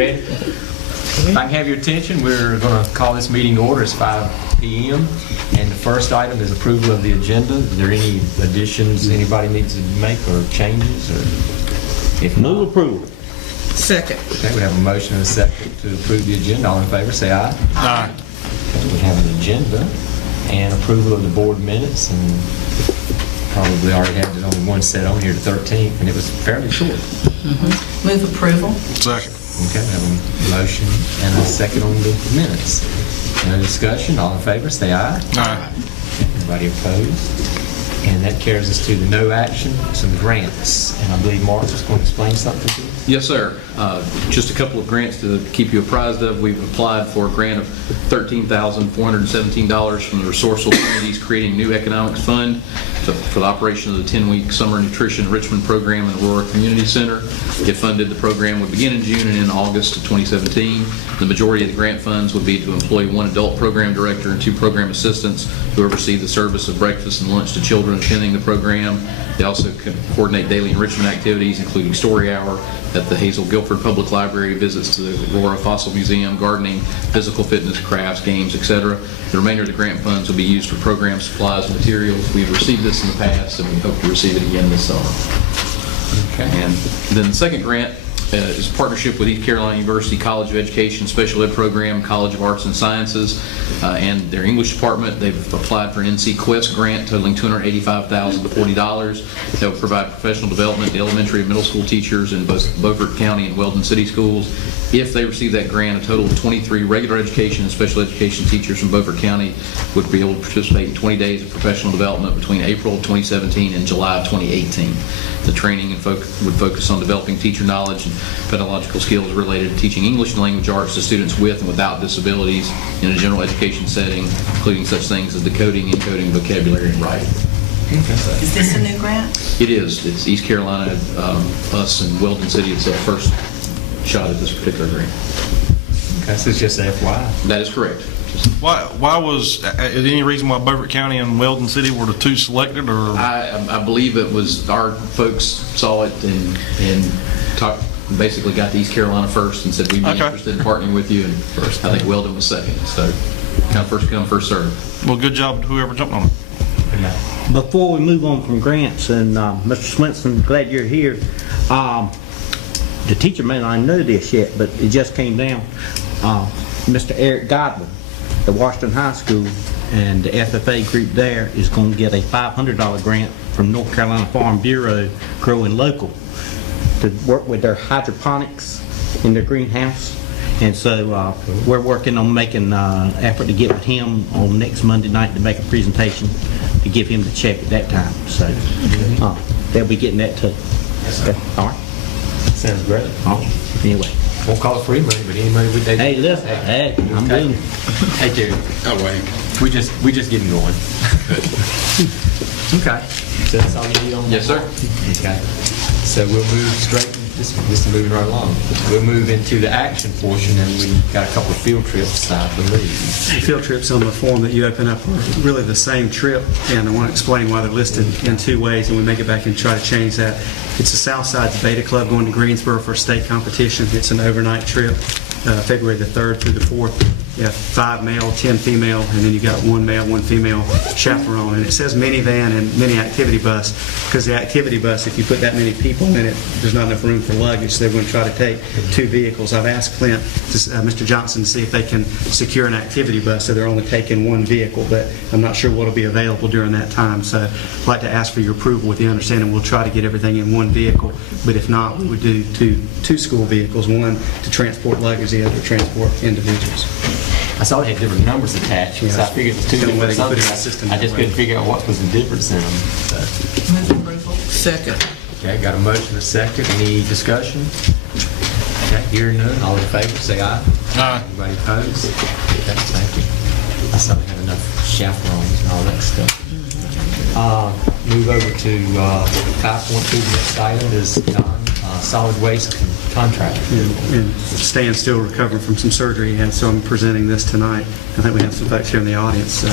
ready? If I can have your attention, we're going to call this meeting to order. It's 5 p.m. And the first item is approval of the agenda. Is there any additions anybody needs to make or changes? Or if not, Move approval. Second. okay, we have a motion and a second to approve the agenda. All in favor, say aye. Aye. Okay, we have an agenda and approval of the board minutes, and probably already had it only one set on here, the 13th, and it was fairly short. Move approval. Second. Okay, we have a motion and a second on the minutes. No discussion, all in favor, say aye. Aye. Anybody opposed? And that carries us to the no action, some grants. And I believe Mark was going to explain something to us. Yes, sir. Just a couple of grants to keep you apprised of. We've applied for a grant of $13,417 from the Resourceful Communities Creating New Economics Fund for the operation of the 10-week Summer Nutrition Enrichment Program in Aurora Community Center. If funded, the program would begin in June and in August of 2017. The majority of the grant funds would be to employ one adult program director and 2 program assistants who oversee the service of breakfast and lunch to children attending the program. They also coordinate daily enrichment activities, including story hour at the Hazel Guilford Public Library, visits to the Aurora Fossil Museum, gardening, physical fitness, crafts, games, etc. The remainder of the grant funds will be used for program supplies and materials. We've received this in the past, and we hope to receive it again this summer. Okay. And then the second grant is a partnership with East Carolina University College of Education Special Ed Program, College of Arts and Sciences, and their English department. They've applied for an NC Quest grant totaling $285,000 to $40 that will provide professional development to elementary and middle school teachers in both Beaufort County and Weldon City schools. If they receive that grant, a total of 23 regular education and special education teachers from Beaufort County would be able to participate in 20 days of professional development between April of 2017 and July of 2018. The training would focus on developing teacher knowledge and pedagogical skills related to teaching English and language arts to students with and without disabilities in a general education setting, including such things as decoding, encoding, vocabulary, and writing. Is this a new grant? It is. It's East Carolina, us, and Weldon City. It's our first shot at this particular grant. Okay, so it's just FYI. That is correct. Why was, is there any reason why Beaufort County and Weldon City were the 2 selected, or? I believe it was our folks saw it and basically got to East Carolina first and said we'd be interested in partnering with you, and first I think Weldon was second. So kind of first come, first served. Well, good job to whoever jumped on it. Before we move on from grants, and Mr. Swinson, glad you're here. The teacher may not know this yet, but it just came down. Mr. Eric Godwin at Washington High School and the FFA group there is going to get a $500 grant from North Carolina Farm Bureau, Growing Local, to work with their hydroponics in their greenhouse. And so we're working on making an effort to get with him on next Monday night to make a presentation to give him the check at that time. So they'll be getting that too. Okay. All right. Sounds great. Anyway. Won't call it free money, but any money we take. Hey, listen. Hey, I'm doing. Hey, Terry. Oh, wait. We just getting going. Okay. So that's all you need on that? Yes, sir. Okay. So we'll move straight. This is moving right along. We'll move into the action portion, and we got a couple of field trips, I believe. Field trips on the form that you open up are really the same trip, and I want to explain why they're listed in 2 ways, and we make it back and try to change that. It's the Southside's Beta Club going to Greensboro for a state competition. It's an overnight trip, February the 3rd through the 4th. You have 5 male, 10 female, and then you got 1 male, 1 female chaperone. And it says minivan and mini activity bus, because the activity bus, if you put that many people in it, there's not enough room for luggage, so they're going to try to take 2 vehicles. I've asked Clint, Mr. Johnson, to see if they can secure an activity bus so they're only taking 1 vehicle, but I'm not sure what will be available during that time. So I'd like to ask for your approval with the understanding we'll try to get everything in 1 vehicle, but if not, we would do two school vehicles, one to transport luggage, the other to transport individuals. I saw they had different numbers attached, so I figured it was 2 different something. I just couldn't figure out what was the difference in them. So. Move approval. Second. Okay, got a motion and a second. Any discussion? Okay, hearing none. All in favor, say aye. Aye. Anybody opposed? Okay, thank you. I saw we had enough chaperones and all that stuff. Move over to 5.2. The next item is solid waste contract. And Stan's still recovering from some surgery he had, so I'm presenting this tonight. I think we have some folks here in the audience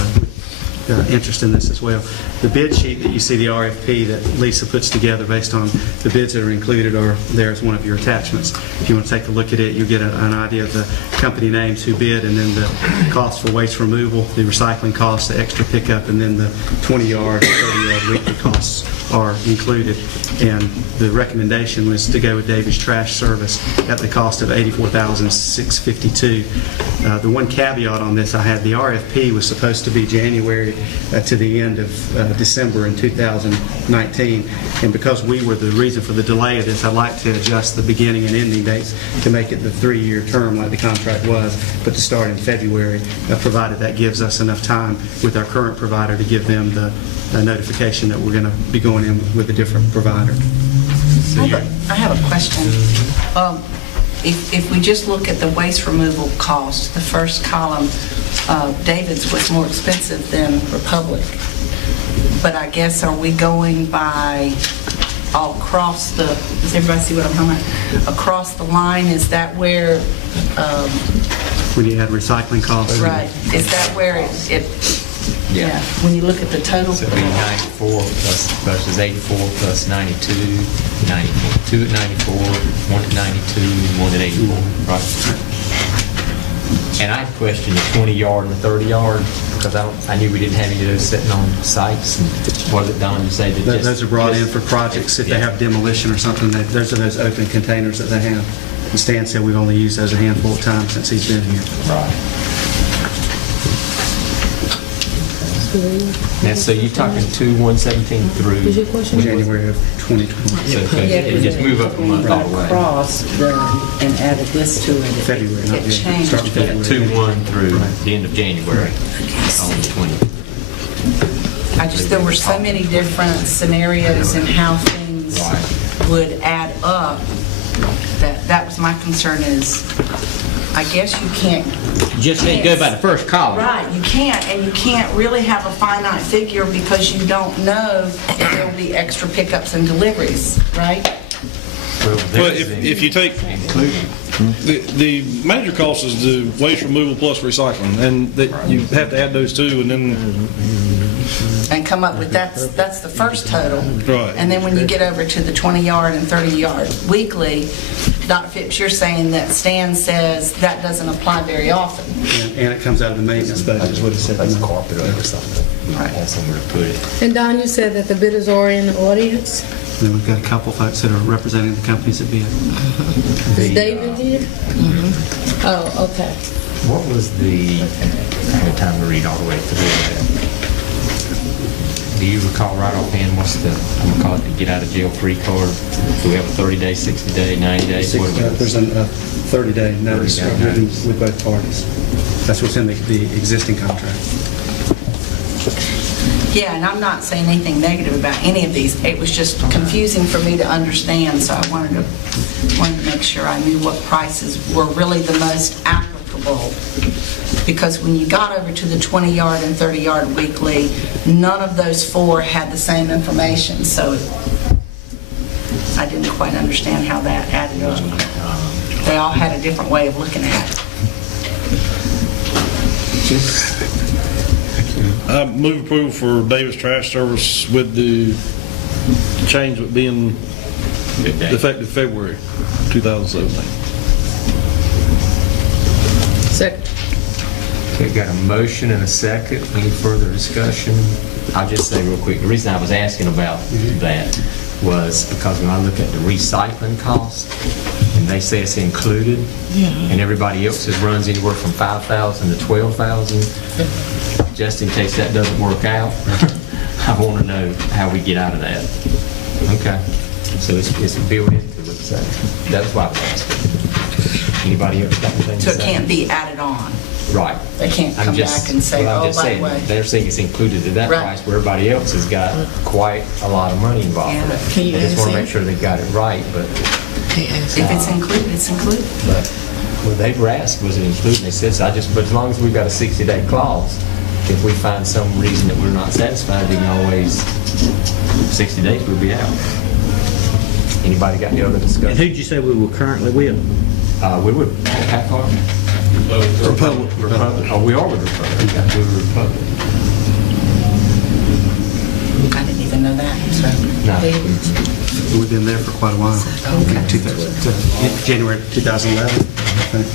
interest in this as well. The bid sheet that you see, the RFP that Lisa puts together based on the bids that are included, are there as one of your attachments. If you want to take a look at it, you'll get an idea of the company names who bid, and then the cost for waste removal, the recycling costs, the extra pickup, and then the 20-yard, 30-yard weekly costs are included. And the recommendation was to go with Davis Trash Service at the cost of $84,652. The one caveat on this, I had the RFP was supposed to be January to the end of December in 2019, and because we were the reason for the delay of this, I'd like to adjust the beginning and ending dates to make it the 3-year term like the contract was, but to start in February, provided that gives us enough time with our current provider to give them the notification that we're going to be going in with a different provider. I have a question. If we just look at the waste removal cost, the first column, David's was more expensive than Republic. But I guess, are we going by all across the, does everybody see what I'm talking about? Across the line, is that where, When you add recycling costs. right, is that where it Yeah. when you look at the total? So it'd be 94 plus versus 84 plus 92, 94, 2 at 94, 1 at 92, and 1 at 84, right? And I questioned the 20-yard and the 30-yard because I knew we didn't have any of those sitting on sites. And was it Don, you say that just... Those are brought in for projects. If they have demolition or something, those are those open containers that they have. And Stan said we've only used those a handful of times since he's been here. Right. Now, so you're talking 2/117 through... Was your question? January of 2020. So it just move up a month all the way. Across and added this to it. February, not It January. changed. Start with February. 2/1 through the end of January on the 20. There were so many different scenarios and how things Right. would add up, that was my concern is, I guess you can't. Just can't go by the first column. Right, you can't, and you can't really have a finite figure because you don't know if there'll be extra pickups and deliveries, right? Well, if you take, the major cost is the waste removal plus recycling, and that you have to add those two, and then, And come up with, that's the first total. Right. And then when you get over to the 20-yard and 30-yard weekly, Dr. Phipps, you're saying that Stan says that doesn't apply very often. And it comes out of the maintenance budget, is what it said. Let's carpet over something. Right. That's somewhere to put it. And Don, you said that the bidders are in the audience? And then we've got a couple folks that are representing the companies that bid. Is David here? Oh, okay. What was the, I had time to read all the way through that. Do you recall right offhand what's the, I'm gonna call it the get out of jail free card? Do we have a 30-day, 60-day, 90 days? What are we- There's a 30-day notice 30-day written notice. with both parties. That's what's in the existing contract. Yeah, and I'm not saying anything negative about any of these. It was just confusing for me to understand, so I wanted to make sure I knew what prices were really the most applicable. Because when you got over to the 20-yard and 30-yard weekly, none of those four had the same information, so I didn't quite understand how that added up. They all had a different way of looking at it. I move approval for Davis Trash Service with the change of being Good day. effective February 2017. Second. Okay, got a motion and a second. Any further discussion? I'll just say real quick, the reason I was asking about that was because when I look at the recycling cost, and they say it's included, and everybody else's runs anywhere from $5,000 to $12,000, just in case that doesn't work out, I want to know how we get out of that. Okay, so it's built into it, so that's why I was asking. Anybody else got anything to So say? it can't be added on. Right. They can't I'm come just- back and say, well, I'm oh, just by the saying, way. they're saying it's included in that Right. price where everybody else has got quite a lot of money involved Yeah. in it. Can you I just want to answer? make sure they got it right, but If it's included, it's included. what they were asked, was it included? They said, so but as long as we've got a 60-day clause, if we find some reason that we're not satisfied, we can always, 60 days, we'll be out. Anybody got any other And discussion? who'd you say we were currently with? We were, Republic. Oh, we are with Republic. We're with Republic. No. We've been there for quite a while. January 2011, I think.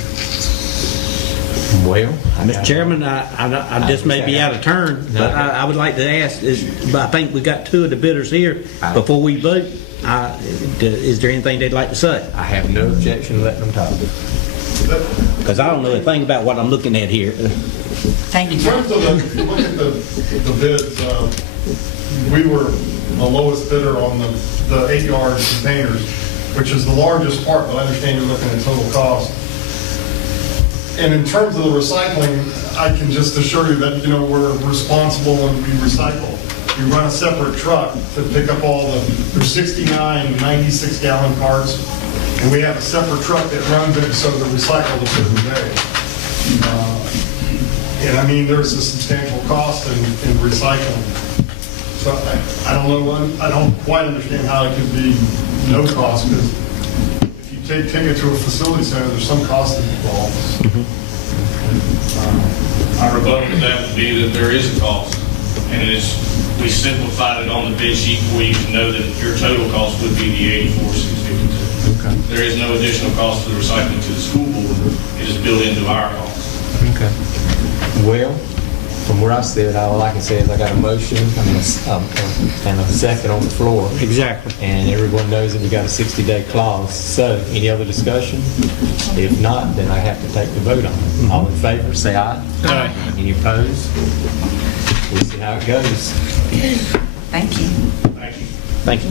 Well, Mr. Chairman, I just may be out of turn, but I would like to ask, but I think we got two of the bidders here. Before we vote, is there anything they'd like to say? I have no objection to letting them talk. Because I don't know a thing about what I'm looking at here. Thank you. In terms of if you look at the bids, we were the lowest bidder on the 8-yard containers, which is the largest part, but I understand you're looking at total cost. And in terms of the recycling, I can just assure you that, we're responsible and we recycle. We run a separate truck to pick up all there's 69 96-gallon carts, and we have a separate truck that runs it so the recycle is every day. And I mean, there's a substantial cost in recycling. So I don't know, I don't quite understand how it could be no cost, because if you take it to a facility center, there's some cost involved. Our rebuttal to that would be that there is a cost, and we simplified it on the bid sheet for you to know that your total cost would be the $84,652. Okay. There is no additional cost for the recycling to the school board. It is built into our cost. Okay. Well, from where I sit, all I can say is I got a motion and a second on the floor. Exactly. And everyone knows that we got a 60-day clause. So, any other discussion? If not, then I have to take the vote on it. All in favor, say aye. Aye. Any opposed? We'll see how it goes. Thank you. Thank you. Thank you.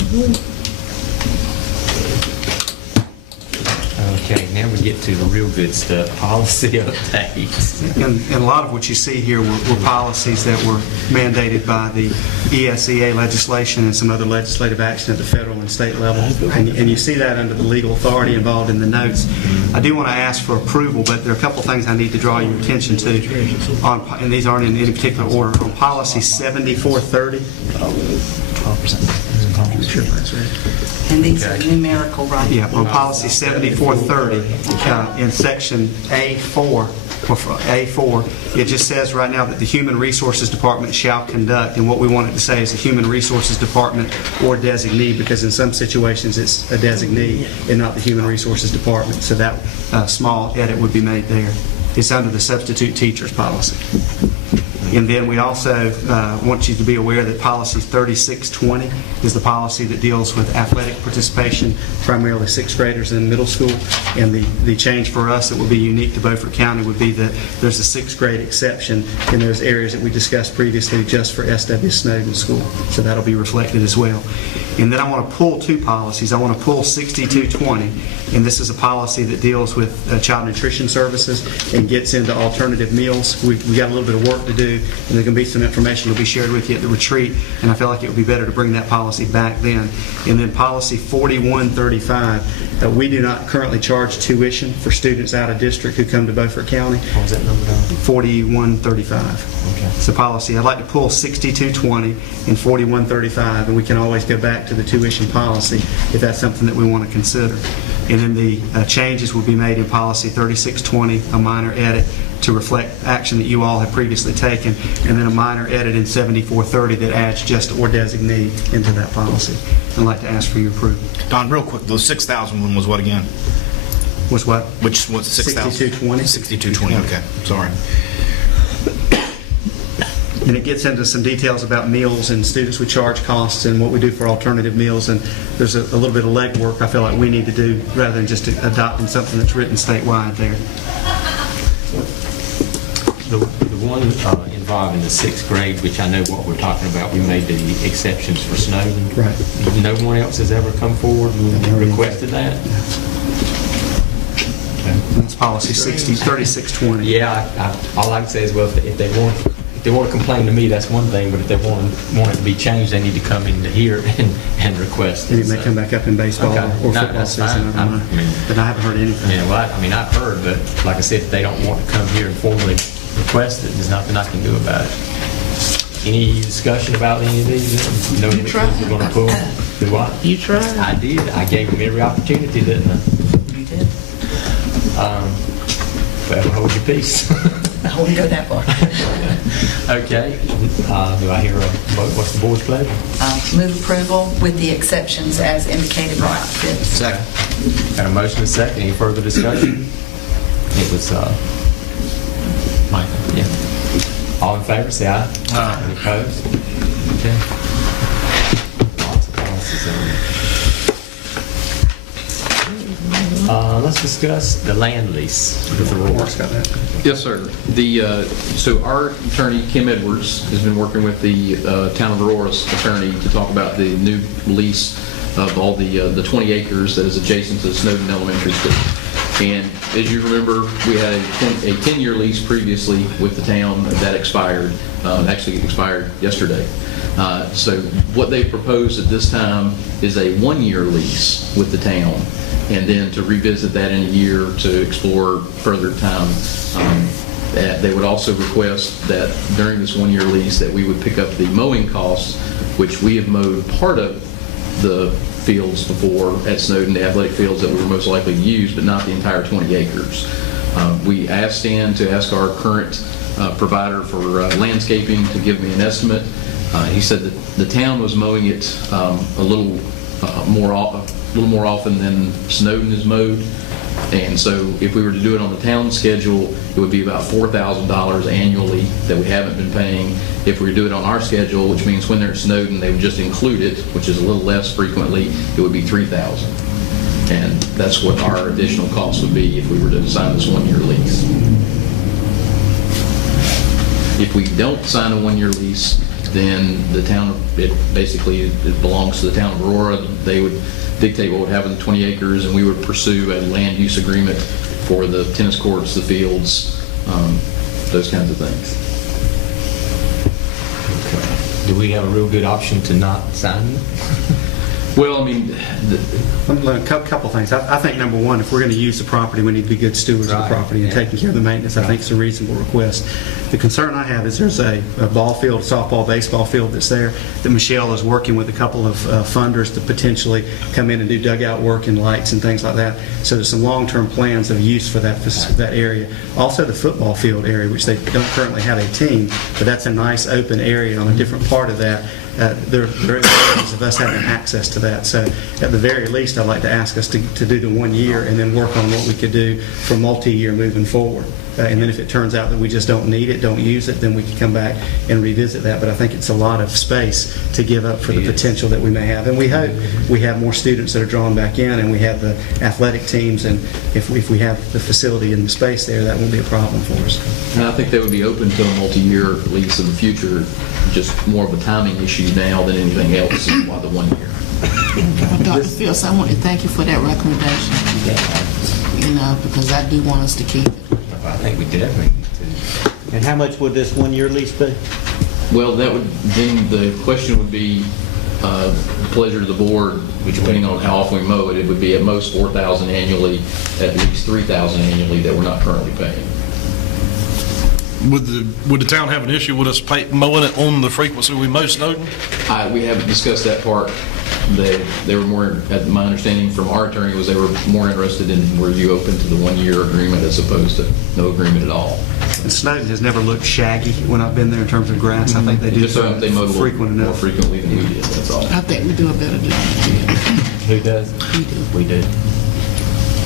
Okay, now we get to the real good stuff, policy updates. And a lot of what you see here were policies that were mandated by the ESEA legislation and some other legislative action at the federal and state level. And you see that under the legal authority involved in the notes. I do want to ask for approval, but there are a couple things I need to draw your attention to, and these aren't in any particular order. On policy 7430, And these are numerical, right? yeah, on policy 7430, in section A4, it just says right now that the Human Resources Department shall conduct, and what we want it to say is the Human Resources Department or designee, because in some situations it's a designee and not the Human Resources Department, so that small edit would be made there. It's under the substitute teachers policy. And then we also want you to be aware that policy 3620 is the policy that deals with athletic participation, primarily sixth graders in middle school. And the change for us that would be unique to Beaufort County would be that there's a sixth grade exception in those areas that we discussed previously just for S.W. Snowden School. So that'll be reflected as well. And then I want to pull two policies. I want to pull 6220, and this is a policy that deals with child nutrition services and gets into alternative meals. We got a little bit of work to do, and there can be some information that will be shared with you at the retreat, and I feel like it would be better to bring that policy back then. And then policy 4135, we do not currently charge tuition for students out of district who come to Beaufort County. What was that number down? 4135. Okay. It's a policy. I'd like to pull 6220 and 4135, and we can always go back to the tuition policy if that's something that we want to consider. And then the changes will be made in policy 3620, a minor edit to reflect action that you all have previously taken, and then a minor edit in 7430 that adds just or designee into that policy. I'd like to ask for your approval. Don, real quick, the 6,000 one was what again? Was what? Which was 6,000? 6220. 6220, okay, sorry. And it gets into some details about meals and students we charge costs and what we do for alternative meals. And there's a little bit of legwork I feel like we need to do rather than just adopting something that's written statewide there. The one involved in the sixth grade, which I know what we're talking about, we made the exceptions for Snowden. Right. No one else has ever come forward and requested that? That's policy 3620. Yeah, all I can say is, well, if they want to complain to me, that's one thing, but if they want it to be changed, they need to come in here and request it. And it may come back up in baseball Okay. or No, football that's season. fine. I don't know. But I haven't heard anything. Yeah, well, I've heard, but like I said, if they don't want to come here and formally request it, there's nothing I can do about it. Any discussion about any of these? No, which ones we're going to pull? Do what? You tried. I did. I gave them every opportunity, didn't I? You did. Well, hold your peace. I wouldn't go that far. Okay, do I hear a vote? What's the board's pleasure? Move approval with the exceptions as indicated by Fitz. Second. Got a motion and a second. Any further discussion? It was, Michael, yeah. All in favor, say aye. Aye. Any opposed? Okay. Lots of policies on there. Let's discuss the land lease with Aurora. Yes, sir. So our attorney, Kim Edwards, has been working with the Town of Aurora's attorney to talk about the new lease of all the 20 acres that is adjacent to Snowden Elementary School. And as you remember, we had a 10-year lease previously with the town that expired. Actually, it expired yesterday. So what they proposed at this time is a 1-year lease with the town, and then to revisit that in a year to explore further time. They would also request that during this 1-year lease that we would pick up the mowing costs, which we have mowed part of the fields before at Snowden, the athletic fields that we were most likely to use, but not the entire 20 acres. We asked Stan to ask our current provider for landscaping to give me an estimate. He said that the town was mowing it a little more often than Snowden is mowed. And so if we were to do it on the town schedule, it would be about $4,000 annually that we haven't been paying. If we do it on our schedule, which means when they're at Snowden, they would just include it, which is a little less frequently, it would be $3,000. And that's what our additional cost would be if we were to sign this 1-year lease. If we don't sign a 1-year lease, then the town, it belongs to the town of Aurora. They would dictate what would happen in the 20 acres, and we would pursue a land use agreement for the tennis courts, the fields, those kinds of things. Okay. Do we have a real good option to not sign it? Well, I mean, A couple things. I think, number one, if we're going to use the property, we need to be good stewards of the property and taking care of the maintenance. I think it's a reasonable request. The concern I have is there's a ball field, softball, baseball field that's there that Michelle is working with a couple of funders to potentially come in and do dugout work and lights and things like that. So there's some long-term plans of use for that area. Also the football field area, which they don't currently have a team, but that's a nice open area on a different part of that. There is ways of us having access to that. So at the very least, I'd like to ask us to do the 1 year and then work on what we could do for multi-year moving forward. And then if it turns out that we just don't need it, don't use it, then we can come back and revisit that. But I think it's a lot of space to give up for the potential that we may have. And we hope we have more students that are drawn back in, and we have the athletic teams, and if we have the facility and the space there, that won't be a problem for us. and I think they would be open to a multi-year lease in the future, just more of a timing issue now than anything else, why the 1 year. Dr. Fields, I want to thank you for that recommendation, because I do want us to keep it. I think we definitely need to. And how much would this 1-year lease be? Well, then the question would be pleasure of the board, which depending on how often we mow it, it would be at most $4,000 annually, at least $3,000 annually that we're not currently paying. Would the town have an issue with us mowing it on the frequency we mow Snowden? We haven't discussed that part. They were more, my understanding from our attorney was they were more interested in were you open to the 1-year agreement as opposed to no agreement at all. And Snowden has never looked shaggy when I've been there in terms of grass. I think they do Just so they mow a frequent little more enough. frequently than we did, that's all. I think we do a better job. Who does? We do. We do.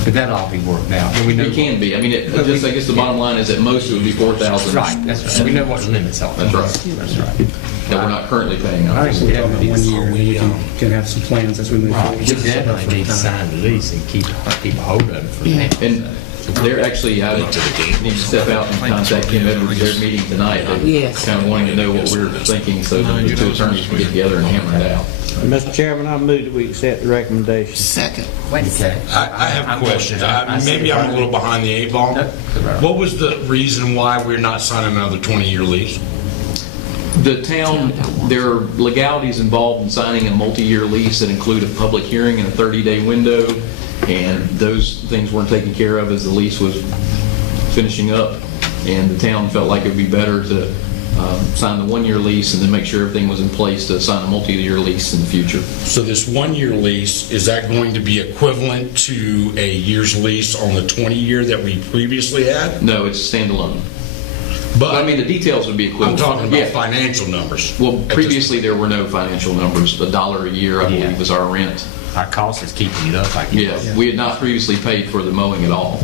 But that'll all be worked out. We know It can be. I mean, I guess the bottom line is at most it would be $4,000. Right, that's right. We know what the limits are. That's right. That's right. That we're not currently paying, I think we obviously. definitely About 1 year, and we can have some plans as we move Right, forward. we definitely need to sign the lease and keep a hold of it for Yeah. now. And they're actually, I need to step out and contact Kim Edwards. They're meeting tonight. They're Yes. kind of wanting to know what we're thinking so that the two attorneys can get together and hammer it out. Mr. Chairman, I move that we accept the recommendation. Second. Okay. I have questions. Maybe I'm a little behind the 8 ball. What was the reason why we're not signing another 20-year lease? The town, there are legalities involved in signing a multi-year lease that include a public hearing and a 30-day window, and those things weren't taken care of as the lease was finishing up, and the town felt like it would be better to sign the 1-year lease and then make sure everything was in place to sign a multi-year lease in the future. So this 1-year lease, is that going to be equivalent to a year's lease on the 20-year that we previously had? No, it's standalone. But I mean, the details would be I'm equivalent. talking about financial numbers. Well, previously there were no financial numbers. $1 a year, I believe, was our rent. Our cost is keeping it up, I guess. Yeah, we had not previously paid for the mowing at all.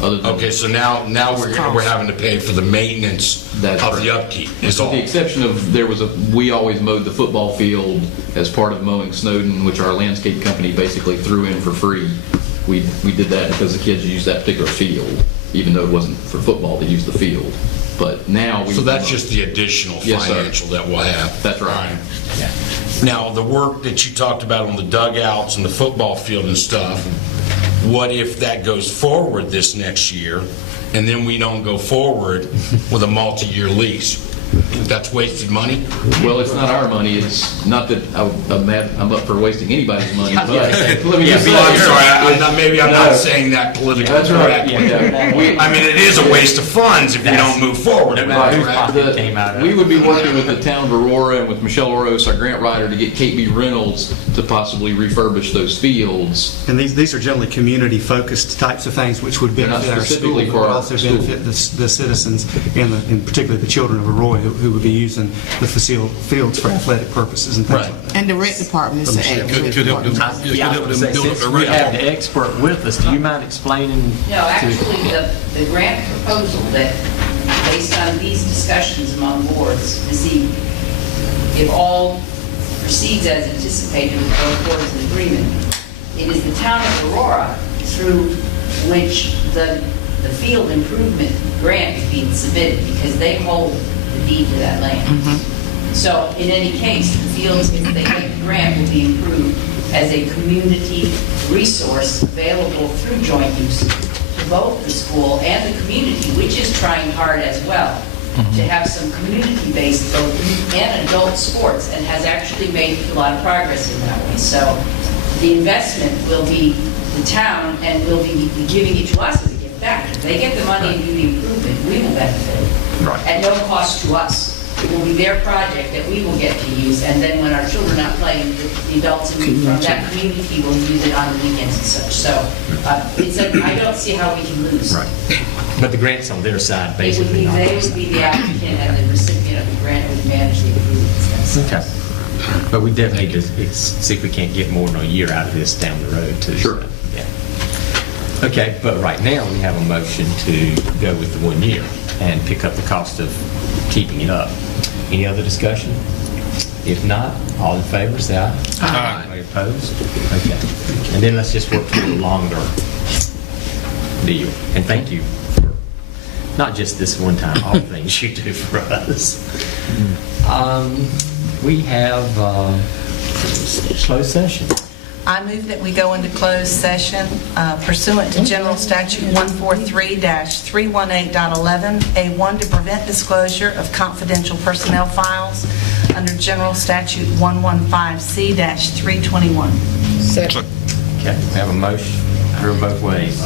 Other than Okay, so now we're having to pay for the maintenance of the upkeep, is all. With the exception of we always mowed the football field as part of mowing Snowden, which our landscape company basically threw in for free. We did that because the kids used that particular field, even though it wasn't for football, they used the field. But now we... So that's just the additional financial that we'll have. That's right. Yeah. Now, the work that you talked about on the dugouts and the football field and stuff, what if that goes forward this next year, and then we don't go forward with a multi-year lease? That's wasted money? Well, it's not our money. It's not that I'm up for wasting anybody's money. But let me just say, I'm sorry. I'm not saying that politically That's right. correctly. Yeah. I mean, it is a waste of funds if we don't move forward. No matter whose pocket it came out of. We would be working with the town of Aurora and with Michelle Oros, our grant writer, to get KB Reynolds to possibly refurbish those fields. And these are generally community-focused types of things which would They're not benefit our school, specifically but for would our also school. benefit the citizens, and in particular the children of Aurora who would be using the fields for athletic purposes and things like that. And the rec department is the Could help them, Yeah, could help them build since a we have rec. the expert with us, do you mind explaining? No, actually, the grant proposal that, based on these discussions among boards this evening, if all proceeds as anticipated with both boards in agreement, it is the town of Aurora through which the field improvement grant is being submitted, because they hold the deed to that land. So in any case, the fields, if they get the grant, will be improved as a community resource available through joint use to both the school and the community, which is trying hard as well to have some community-based both youth and adult sports, and has actually made a lot of progress in that way. So the investment will be the town, and will be giving it to us as a gift back. If they get the money and do the improvement, we will benefit at no cost to us. It will be their project that we will get to use, and then when our children are playing, the adults from that community will use it on the weekends and such. So I don't see how we can lose. Right. But the grant's on their side, They would basically. be the applicant, and the recipient of the grant would manage the improvements. Okay. But we definitely need to see if we can't get more than a year out of this down the road, too. Sure. Yeah. Okay, but right now, we have a motion to go with the 1 year and pick up the cost of keeping it up. Any other discussion? If not, all in favor, say aye. Aye. Anybody opposed? Okay. And then let's just work through the longer deal. And thank you for not just this one time, all the things you do for us. We have closed session. I move that we go into closed session pursuant to General Statute 143-318.11, A1, to prevent disclosure of confidential personnel files under General Statute 115C-321. Second. Okay, we have a motion. Heard both ways.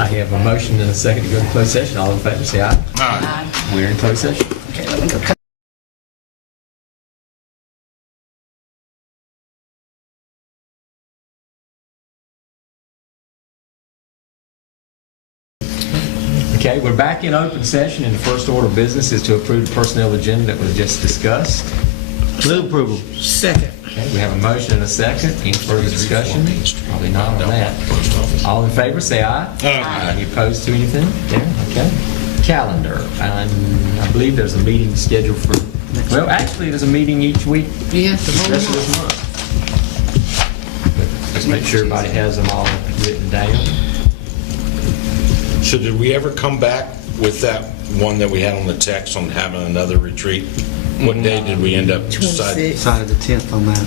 I have a motion and a second to go into closed session. All in favor, say aye. Aye. We're in closed session. Okay, let me go. Okay, we're back in open session, and the first order of business is to approve the personnel agenda that was just discussed. Move approval. Second. Okay, we have a motion and a second. Any further discussion? Probably not on that. All in favor, say aye. Aye. Any opposed to anything? There, okay. Calendar, and I believe there's a meeting scheduled for, well, actually, there's a meeting each week. Yes, the the rest of this month. Let's make sure everybody has them all written down. So did we ever come back with that one that we had on the text on having another retreat? What day did we end up deciding? Decided the 10th on that.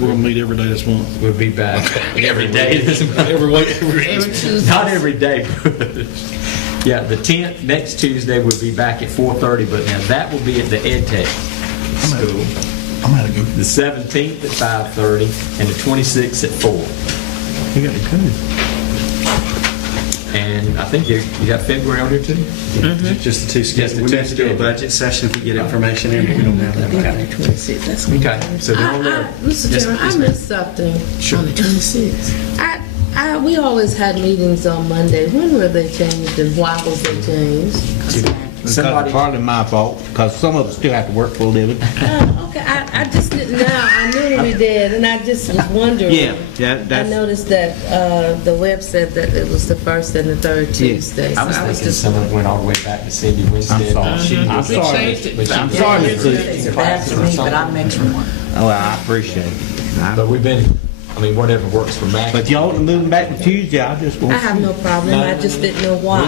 We're going to meet every day this month. We'll be back every day this month. Every week. Not every day. Yeah, the 10th, next Tuesday, we'll be back at 4:30, but now that will be at the EdTech school. I'm gonna go. The 17th at 5:30 and the 26th at 4. You got the code. And I think you got February on here too? Just the two schedules. We have to do a budget session if we get information in, but we don't have that. Okay. 26, that's Okay, so they're on there. Mr. Chairman, I missed something. Sure. On the 26th. We always had meetings on Monday. When were they changed and why was they changed? Because Somebody- it's partly my fault, because some of us still have to work for a living. Oh, okay, I just didn't know, I knew we did, and I just was wondering. Yeah, I that's, noticed that the web said that it was the first and the third Tuesday. so I was thinking just someone went all the way back to Cindy Winstead. I'm sorry. I'm sorry. changed it. I'm sorry, Mr. Tuesdays are bad for me, but I make sure one. Oh, I appreciate it. But we've been, I mean, whatever works for Mac. But y'all want to move them back to Tuesday, I just I want. have no problem, I just didn't know why.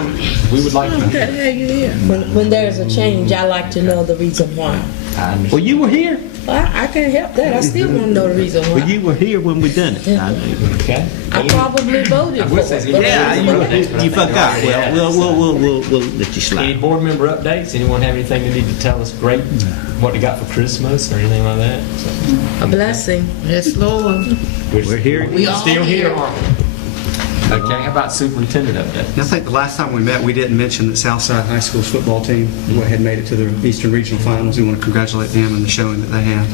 We would like Okay, to. yeah, you here. When there's a change, I like to know the reason why. I understand. Well, you were here. I can't help that, I still want to know the reason Well, why. you were here when we done it. I know. Okay. I probably voted for it. but- Yeah, you forgot. Well, we'll let you Any slide. board member updates? Anyone have anything they need to tell us great, what they got for Christmas or anything like that? A blessing. Yes, Lord. We're here. We all Still here, here. aren't we? Okay, how about superintendent update? I think the last time we met, we didn't mention that Southside High School's football team had made it to the Eastern Regional Finals. We want to congratulate them on the showing that they had.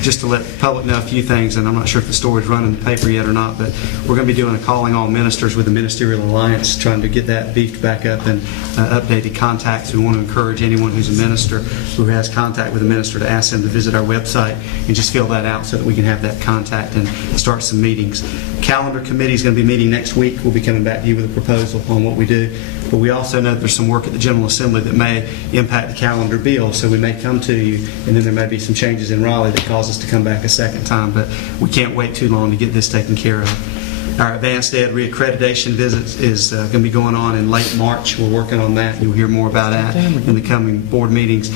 Just to let the public know a few things, and I'm not sure if the story's run in the paper yet or not, but we're going to be doing a calling all ministers with the Ministerial Alliance, trying to get that beefed back up and updated contacts. We want to encourage anyone who's a minister who has contact with a minister to ask them to visit our website and just fill that out so that we can have that contact and start some meetings. Calendar committee is going to be meeting next week. We'll be coming back to you with a proposal on what we do. But we also know that there's some work at the General Assembly that may impact the calendar bill, so we may come to you, and then there may be some changes in Raleigh that cause us to come back a second time, but we can't wait too long to get this taken care of. Our advanced ed reaccreditation visit is going to be going on in late March. We're working on that. You'll hear more about that in the coming board meetings.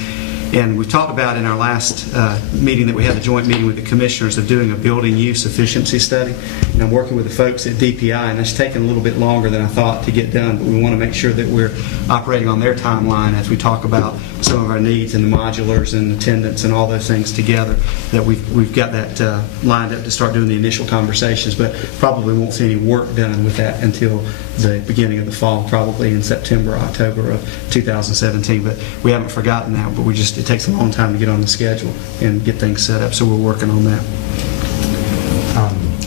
And we talked about in our last meeting that we had, the joint meeting with the commissioners, of doing a building use efficiency study. And I'm working with the folks at DPI, and it's taken a little bit longer than I thought to get done, but we want to make sure that we're operating on their timeline as we talk about some of our needs and the modulars and attendance and all those things together, that we've got that lined up to start doing the initial conversations, but probably won't see any work done with that until the beginning of the fall, probably in September, October of 2017. But we haven't forgotten that, but it takes a long time to get on the schedule and get things set up, so we're working on that.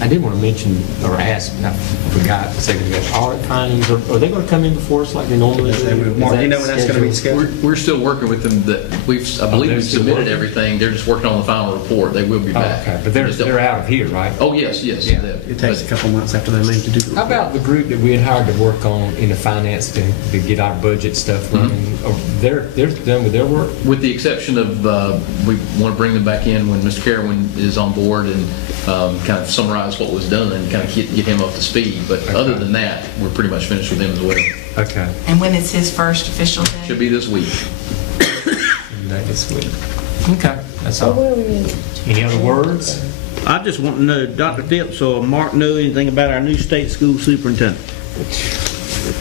I did want to mention, or ask, and I forgot a second ago, audit findings, are they going to come in before us like they normally Yes, they do? will. Is Mark, that you know when that's going to be scheduled? We're still working with them. I believe they're we still submitted working? everything. They're just working on the final report. They will be Oh, back. okay, but they're out of here, right? Oh, yes. Yeah. It takes a couple months after they leave to do the How report. about the group that we had hired to work on in the finance to get our budget stuff running? Oh, they're done with their work? With the exception of, we want to bring them back in when Mr. Carwin is on board and kind of summarize what was done and kind of get him up to speed. But other than that, we're pretty much finished with him as well. Okay. And when is his first official day? Should be this week. This week. Okay, that's So all. where we in? Any other words? I just want to know, Dr. Phipps or Mark know anything about our new state school superintendent?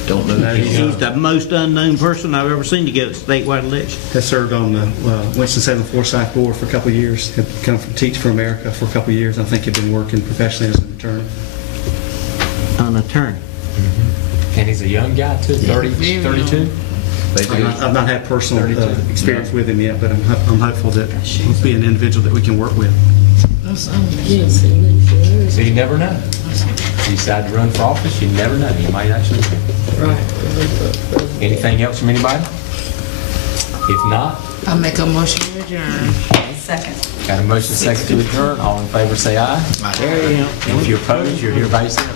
Don't know that. He's the most unknown person I've ever seen to get a statewide election. Has served on the Winston-Salem Forsyth Board for a couple of years, had come from Teach for America for a couple of years. I think had been working professionally as an attorney. An attorney. And he's a young guy too, 32? I've not had personal experience with him yet, but I'm hopeful that he'll be an individual that we can work with. Yes, and So you never know. If you decide to run for office, you never know. You might actually. right. Anything else from anybody? If not, I make a motion to adjourn. Second. got a motion second to adjourn. All in favor say aye. There you go. And if you oppose, you're hereby said.